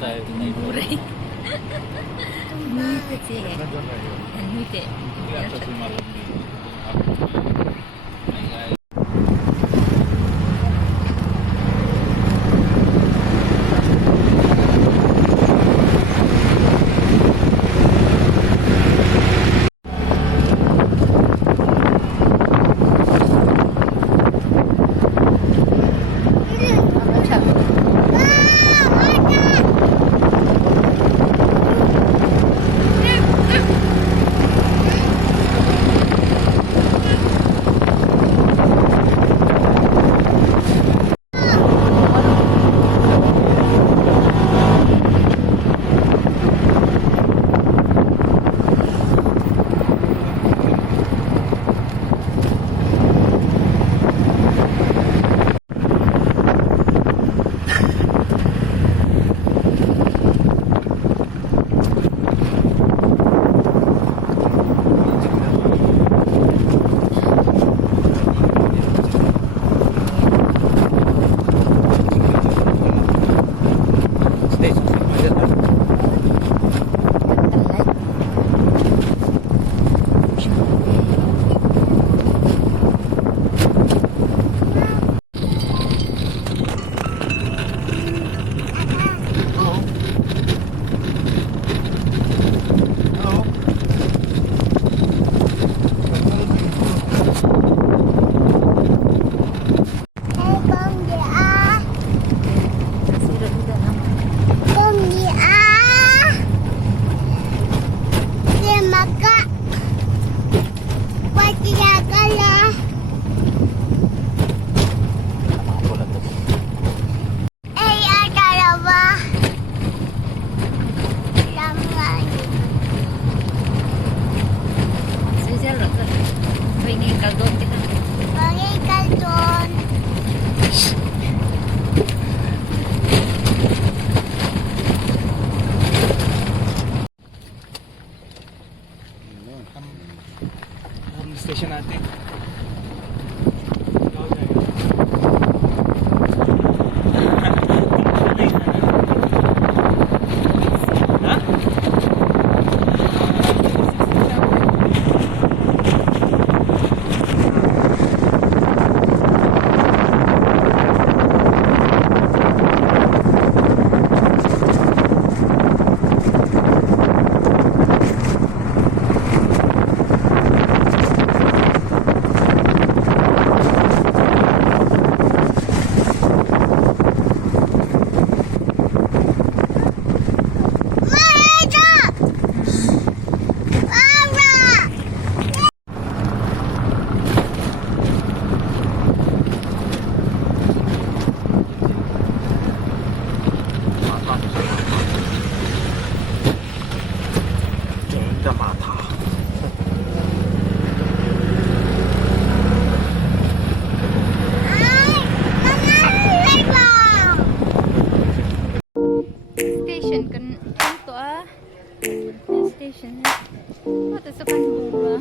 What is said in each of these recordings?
Murai. Mengikuti ya. Mengikuti. Station natin. Station kan to station. What is kan bunga?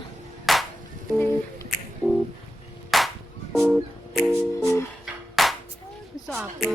So apa?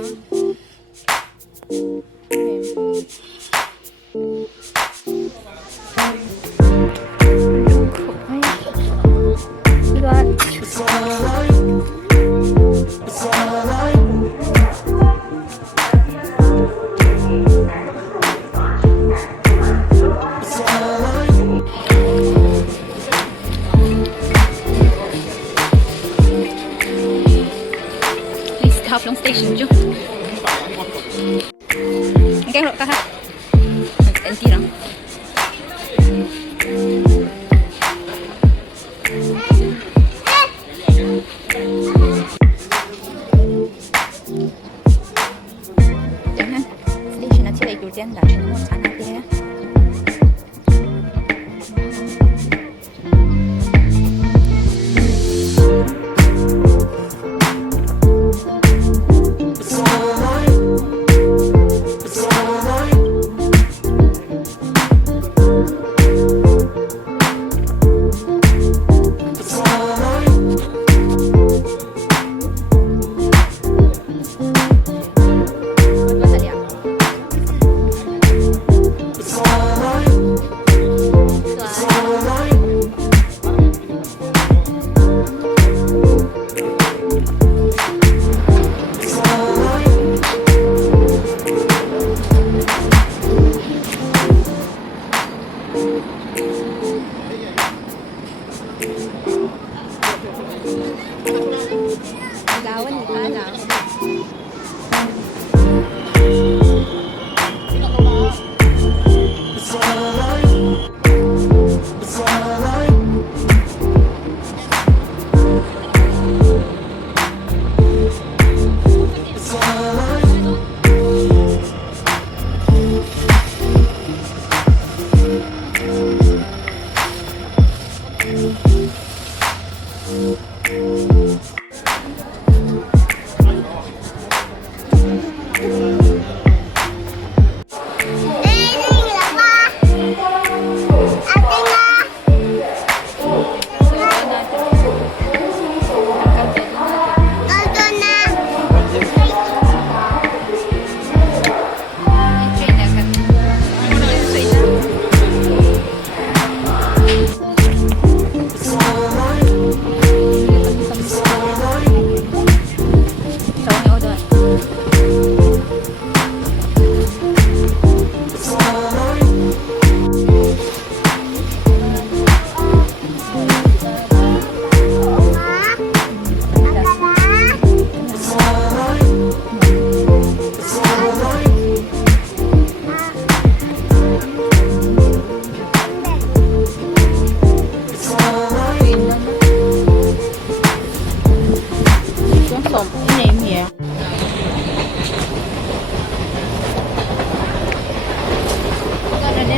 Lawan ni Kala.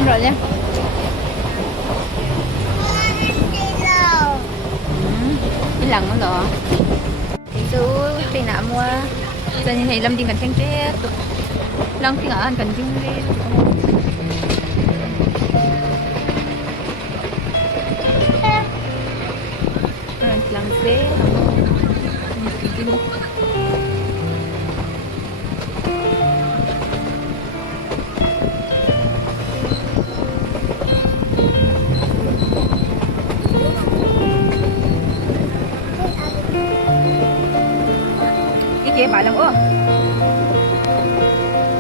rolnya. Hilang rồi. Chú thì nạ mua. Giờ như thế Lâm đi cần thanh chết. Lâm thì ngỡ cần chung đi. Lang dễ. Kia phải làm ơ.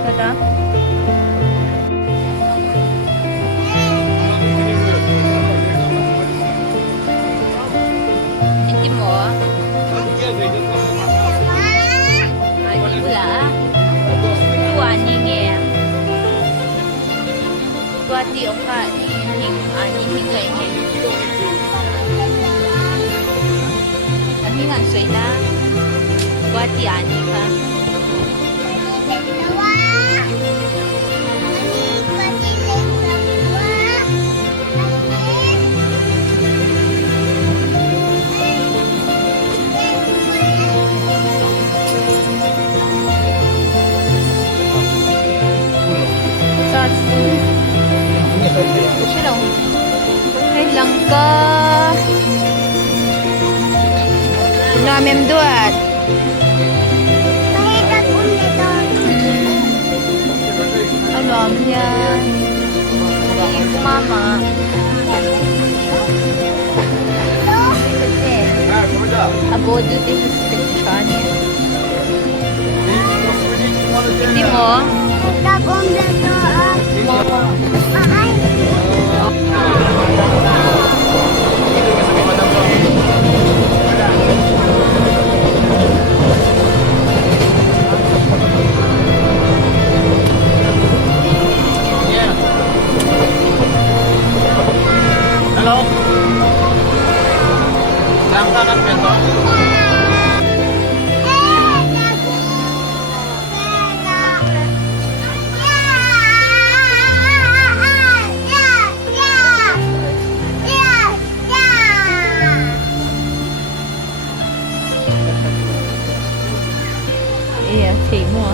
Rồi đó. Anh chim mùa. Ai con pula. Tua nghe. Tua tiệu ka nhìn người nghe. Tapi ngan suy na. Buat Tiani kan. Langka. Namin duat. Alam yan. Hindi mama. Abodo din sa section niya. Hindi mo? Halo. Langka kan Bento? Iya, chỉ mua.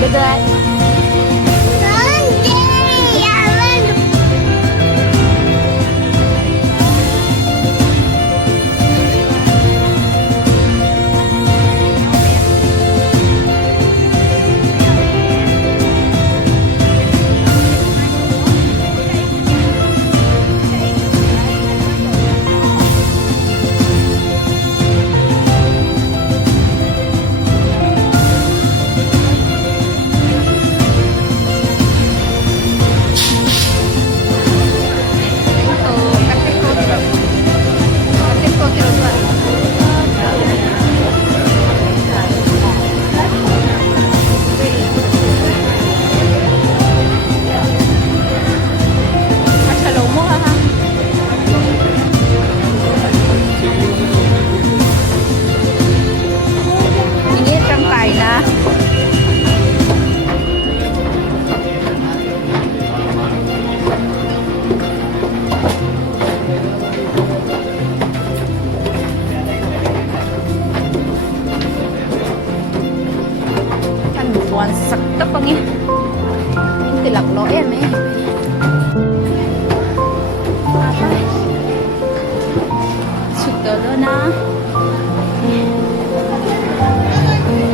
Betul. Wan sakta pang yan. Yung tilaklo eh, may. Apa? Sugdo na.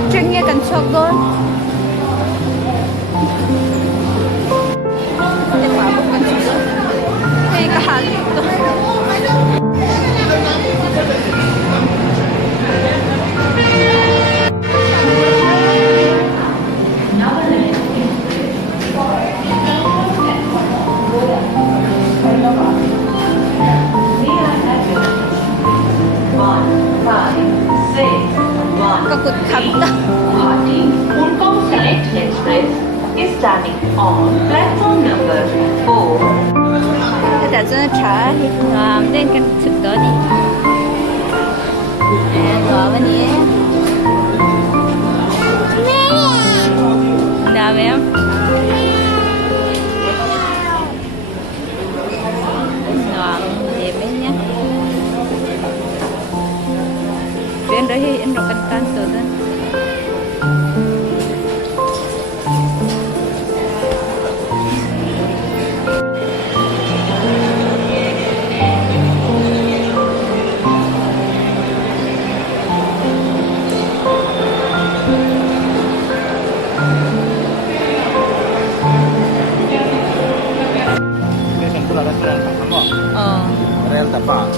Chingnya kan sogon. Hindi mabok kan sogon. May kahali ito. Kakut kanta. Party Woolcomb Select Express is standing on platform number 4. Kita dyan na try. Din kan sugdo ni. Ayan, gawa niya. Ang dami yan. Niya. Then dahil ano kan kanto dan. Ini pula restoran sama. Oh. Rel tapa.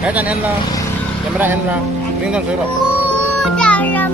Kaitan en lang. Kamera en lang. Tingnan siro. Dalam